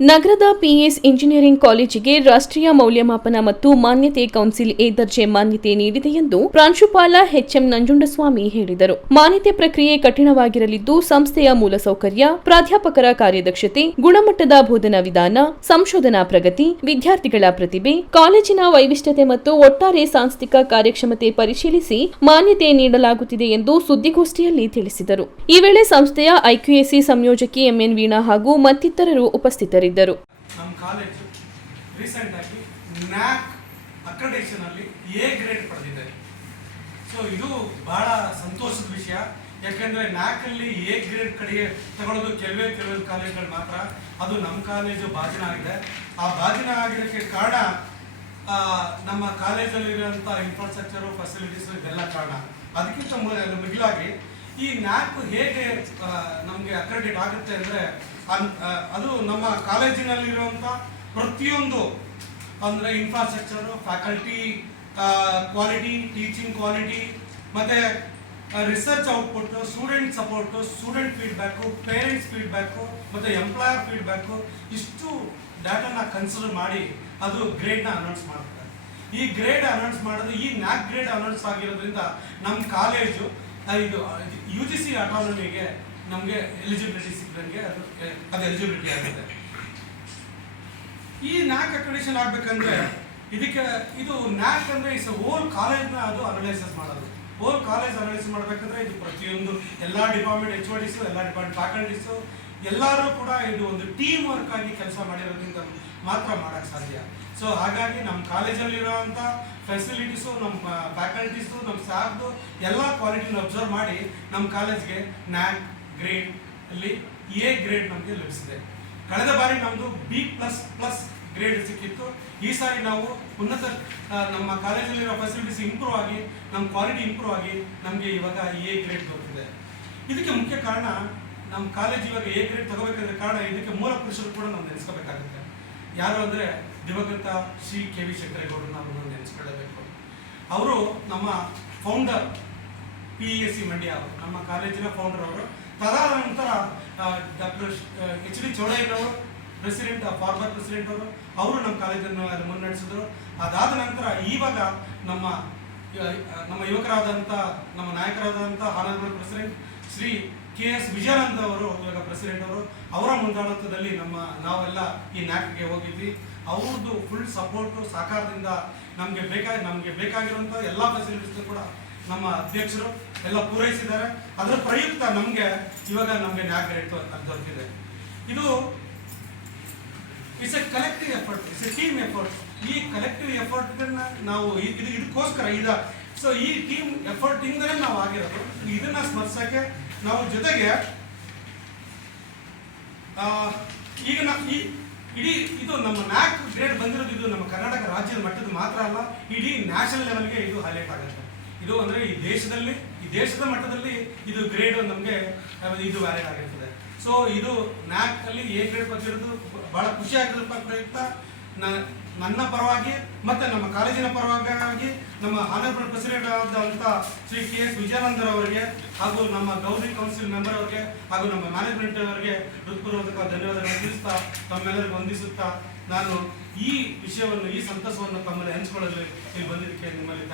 ನಗರದ PS engineering ಕಾಲೇಜಿಗೆ ರಾಷ್ಟ್ರೀಯ ಮೌಲ್ಯಮಾಪನ ಮತ್ತು ಮಾನ್ಯತೆ ಕೌನ್ಸಿಲ್ ಎ ದರ್ಜೆ ಮಾನ್ಯತೆ ನೀಡಿದೆ ಎಂದು ಪ್ರಾಂಶುಪಾಲ ಎಚ್ಎಂ ನಂಜುಂಡಸ್ವಾಮಿ ಹೇಳಿದರು. ಮಾನ್ಯತೆ ಪ್ರಕ್ರಿಯೆ ಕಠಿಣವಾಗಿರಲಿದ್ದು, ಸಂಸ್ಥೆಯ ಮೂಲಸೌಕರ್ಯ, ಪ್ರಾಧ್ಯಾಪಕರ ಕಾರ್ಯದಕ್ಷತೆ, ಗುಣಮಟ್ಟದ ಬೋಧನಾ ವಿಧಾನ, ಸಂಶೋಧನಾ ಪ್ರಗತಿ, ವಿದ್ಯಾರ್ಥಿಗಳ ಪ್ರತಿಭೆ, ಕಾಲೇಜಿನ ವೈಶಿಷ್ಟ್ಯತೆ ಮತ್ತು ಒಟ್ಟಾರೆ ಸಾಂಸ್ಥಿಕ ಕಾರ್ಯಕ್ಷಮತೆ ಪರಿಶೀಲಿಸಿ ಮಾನ್ಯತೆ ನೀಡಲಾಗುತ್ತಿದೆ ಎಂದು ಸುದ್ದಿಗೋಷ್ಠಿಯಲ್ಲಿ ತಿಳಿಸಿದರು. ಈ ವೇಳೆ ಸಂಸ್ಥೆಯ ಐಕ್ಯೂಎಸಿ ಸಂಯೋಜಕಿ ಎಂಎನ್ ವೀಣಾ ಹಾಗೂ ಮತ್ತಿತರರು ಉಪಸ್ಥಿತರಿದ್ದರು. ನಮ್ಮ ಕಾಲೇಜು ರೀಸೆಂಟ್ ಆಗಿ ನ್ಯಾಕ್ ಅಕ್ರೆಡಿಟೇಷನ್ ಅಲ್ಲಿ ಎ ಗ್ರೇಡ್ ಪಡೆದಿದೆ. ಸೊ ಇದು ಬಹಳ ಸಂತೋಷದ ವಿಷಯ. ಯಾಕೆಂದ್ರೆ ನ್ಯಾಕ್ ಅಲ್ಲಿ ಎ ಗ್ರೇಡ್ ಕಡೆಗೆ ತಗೊಳ್ಳೋದು ಕೆಲವೇ ಕಾಲೇಜುಗಳು ಮಾತ್ರ. ಅದು ನಮ್ಮ ಕಾಲೇಜು ಬಾಜಿನ ಆಗಿದೆ. ಆ ಬಾಜಿನ ಆಗಿರೋಕ್ಕೆ ಕಾರಣ ನಮ್ಮ ಕಾಲೇಜಲ್ಲಿರುವಂಥ ಇನ್ಫ್ರಾಸ್ಟ್ರಕ್ಚರು, ಫೆಸಿಲಿಟೀಸು ಇದೆಲ್ಲ ಕಾರಣ. ಅದಕ್ಕಿಂತ ಮಿಗಿಲಾಗಿ ಈ ನ್ಯಾಕ್ ಹೇಗೆ ನಮಗೆ ಅಕ್ರೆಡಿಟೇಟ್ ಆಗುತ್ತೆ ಅಂದರೆ ಅದು ನಮ್ಮ ಕಾಲೇಜಿನಲ್ಲಿರುವಂಥ ಪ್ರತಿಯೊಂದು ಅಂದರೆ infrastructure, faculty quality, teaching quality, ಮತ್ತು research output, student support, student feedback, parents feedback ಮತ್ತು ಎಂಪ್ಲಾಯರ್ ಫೀಡ್ಬ್ಯಾಕು, ಇಷ್ಟು ಡಾಟಾನ ಕನ್ಸಿಡರ್ ಮಾಡಿ ಅದು ಗ್ರೇಡ್ನ ಅನೌನ್ಸ್ ಮಾಡುತ್ತೆ. ಈ ಗ್ರೇಡ್ ಅನೌನ್ಸ್ ಮಾಡೋದು, ಈ ನ್ಯಾಕ್ ಗ್ರೇಡ್ ಅನೌನ್ಸ್ ಆಗಿರೋದ್ರಿಂದ ನಮ್ಮ ಕಾಲೇಜು ಇದು UGC ಆಟೋನಮಿಗೆ ನಮಗೆ ಎಲಿಜಿಬಿಲಿಟಿ ಸಿಕ್ಕಂಗೆ ಅದು ಎಲಿಜಿಬಿಲಿಟಿ ಆಗುತ್ತೆ. ಈ ನ್ಯಾಕ್ ಅಕ್ರೆಡಿಟೇಷನ್ ಆಗಬೇಕಂದ್ರೆ ಇದು ನ್ಯಾಕ್ ಅಂದರೆ ಇಸ್ ಹೋಲ್ ಕಾಲೇಜ್ನ ಅದು ಅನಲೈಸಿಸ್ ಮಾಡೋದು. ಹೋಲ್ ಕಾಲೇಜ್ ಅನಲೈಸ್ ಮಾಡಬೇಕಂದ್ರೆ ಇದು ಪ್ರತಿಯೊಂದು ಎಲ್ಲ ಡಿಪಾರ್ಟ್ಮೆಂಟ್ HODಸು, ಎಲ್ಲ ಡಿಪಾರ್ಟ್ಮೆಂಟ್ ಫ್ಯಾಕಲ್ಟೀಸು ಎಲ್ಲರೂ ಕೂಡ ಇದು ಒಂದು ಟೀಮ್ ವರ್ಕ್ ಆಗಿ ಕೆಲಸ ಮಾಡಿರೋದ್ರಿಂದ ಮಾತ್ರ ಮಾಡೋಕ್ಕೆ ಸಾಧ್ಯ. ಸೊ ಹಾಗಾಗಿ ನಮ್ಮ ಕಾಲೇಜಲ್ಲಿರುವಂಥ ಫೆಸಿಲಿಟೀಸು, ನಮ್ಮ ಫ್ಯಾಕಲ್ಟೀಸು, ನಮ್ಮ ಸ್ಟಾಫ್ದು ಎಲ್ಲ ಕ್ವಾಲಿಟಿನ ಅಬ್ಸರ್ವ್ ಮಾಡಿ ನಮ್ಮ ಕಾಲೇಜ್ಗೆ ನ್ಯಾಕ್ ಗ್ರೇಡ್ ಅಲ್ಲಿ ಎ ಗ್ರೇಡ್ ನಮಗೆ ಲಭಿಸಿದೆ. ಕಳೆದ ಬಾರಿ ನಮ್ಮದು B++ ಗ್ರೇಡ್ ಸಿಕ್ಕಿತ್ತು. ಈ ಸಾರಿ ನಾವು ಉನ್ನತ ನಮ್ಮ ಕಾಲೇಜಲ್ಲಿರೋ ಫೆಸಿಲಿಟೀಸ್ ಇಂಪ್ರೂವ್ ಆಗಿ, ನಮ್ಮ ಕ್ವಾಲಿಟಿ ಇಂಪ್ರೂವ್ ಆಗಿ ನಮಗೆ ಇವಾಗ ಎ ಗ್ರೇಡ್ ಬರ್ತಿದೆ. ಇದಕ್ಕೆ ಮುಖ್ಯ ಕಾರಣ ನಮ್ಮ ಕಾಲೇಜ್ ಇವಾಗ ಎ ಗ್ರೇಡ್ ತಗೋಬೇಕಂದ್ರೆ ಕಾರಣ ಇದಕ್ಕೆ ಮೂಲ ಪುರುಷರು ಕೂಡ ನಾವು ನೆನೆಸ್ಕೋಬೇಕಾಗುತ್ತೆ. ಯಾರು ಅಂದರೆ ದಿವಂಗತ ಶ್ರೀ KV ಶಂಕರೇಗೌಡರನ್ನ ನಾವು ನೆನೆಸ್ಕೊಳ್ಳಬೇಕು. ಅವರು ನಮ್ಮ ಫೌಂಡರ್, PESC ಮಂಡ್ಯ ಅವರು ನಮ್ಮ ಕಾಲೇಜಿನ ಫೌಂಡರ್ ಅವರು. ತದಾದ ನಂತರ ಡಾಕ್ಟರ್ HD ಚೌಡಯ್ಯನವರು ಪ್ರೆಸಿಡೆಂಟ್, ಫಾರ್ಮರ್ ಪ್ರೆಸಿಡೆಂಟ್ ಅವರು ನಮ್ಮ ಕಾಲೇಜನ್ನು ಮುನ್ನಡೆಸಿದ್ರು. ಅದಾದ ನಂತರ ಇವಾಗ ನಮ್ಮ ಯುವಕರಾದಂಥ, ನಮ್ಮ ನಾಯಕರಾದಂಥ ಆನಂದಪುರ ಪ್ರೆಸಿಡೆಂಟ್ ಶ್ರೀ KS ವಿಜಯಾನಂದ ಅವರು ಇವಾಗ ಪ್ರೆಸಿಡೆಂಟ್ ಅವರು. ಅವರ ಮುಂದಾಳತ್ವದಲ್ಲಿ ನಾವೆಲ್ಲ ಈ ನ್ಯಾಕ್ಗೆ ಹೋಗಿದ್ವಿ. ಅವ್ರದ್ದು ಫುಲ್ ಸಪೋರ್ಟು, ಸಹಕಾರದಿಂದ ನಮಗೆ ಬೇಕಾಗಿರುವಂಥ ಎಲ್ಲ ಫೆಸಿಲಿಟೀಸ್ ಕೂಡ ನಮ್ಮ ಅಧ್ಯಕ್ಷರು ಎಲ್ಲ ಪೂರೈಸಿದ್ದಾರೆ. ಅದರ ಪ್ರಯುಕ್ತ ಇವಾಗ ನಮಗೆ ನ್ಯಾಕ್ ಗ್ರೇಡ್ ದೊರಕಿದೆ. ಇದು it's A collective effort, it's A team effort. ಈ ಕಲೆಕ್ಟಿವ್ ಎಫರ್ಟ್ನ ನಾವು ಇದಕ್ಕೋಸ್ಕರ ಸೊ ಈ ಟೀಮ್ ಎಫರ್ಟ್ ಇಂದಲೇ ನಾವು ಆಗಿರೋದು. ಇದನ್ನ ಸ್ಮರಿಸೋಕ್ಕೆ ನಾವು ಜೊತೆಗೆ ಈಗ ಇಡೀ ಇದು ನಮ್ಮ ನ್ಯಾಕ್ ಗ್ರೇಡ್ ಬಂದಿರೋದು ಇದು ನಮ್ಮ ಕರ್ನಾಟಕ ರಾಜ್ಯದ ಮಟ್ಟದ ಮಾತ್ರ ಅಲ್ಲ, ಇಡೀ ನ್ಯಾಷನಲ್ ಲೆವೆಲ್ಗೆ ಇದು ಹೈಲೈಟ್ ಆಗುತ್ತೆ. ಇದು ಅಂದರೆ ಈ ದೇಶದ ಮಟ್ಟದಲ್ಲಿ ಇದು ಗ್ರೇಡ್ ನಮಗೆ ಇದು ವ್ಯಾಲಿಡ್ ಆಗಿರ್ತದೆ. ಸೊ ಇದು ನ್ಯಾಕ್ ಅಲ್ಲಿ ಎ ಗ್ರೇಡ್ ಬಂದಿರೋದು ಬಹಳ ಖುಷಿ ಆಗಿರೋ ಪ್ರಯುಕ್ತ ನನ್ನ ಪರವಾಗಿ ಮತ್ತು ನಮ್ಮ ಕಾಲೇಜಿನ ಪರವಾಗಿ ನಮ್ಮ ಆನಂದಪುರ ಪ್ರೆಸಿಡೆಂಟ್ ಆದಂಥ ಶ್ರೀ KS ವಿಜಯಾನಂದ ಅವರಿಗೆ ಹಾಗೂ ನಮ್ಮ ಗೌರ್ನಿಂಗ್ ಕೌನ್ಸಿಲ್ ಮೆಂಬರ್ ಅವರಿಗೆ ಹಾಗೂ ನಮ್ಮ ಮ್ಯಾನೇಜ್ಮೆಂಟ್ ಅವರಿಗೆ ಹೃತ್ಪೂರ್ವಕ ಧನ್ಯವಾದಗಳನ್ನು ತಿಳಿಸ್ತಾ, ತಮ್ಮೆಲ್ಲರಿಗೂ ವಂದಿಸುತ್ತಾ ನಾನು ಈ ವಿಷಯವನ್ನು, ಈ ಸಂತಸವನ್ನು ತಮ್ಮಲ್ಲಿ ಹಂಚಿಕೊಳ್ಳಲು ಇಲ್ಲಿ ಬಂದಿದ್ದಕ್ಕೆ ನಿಮ್ಮಲ್ಲಿ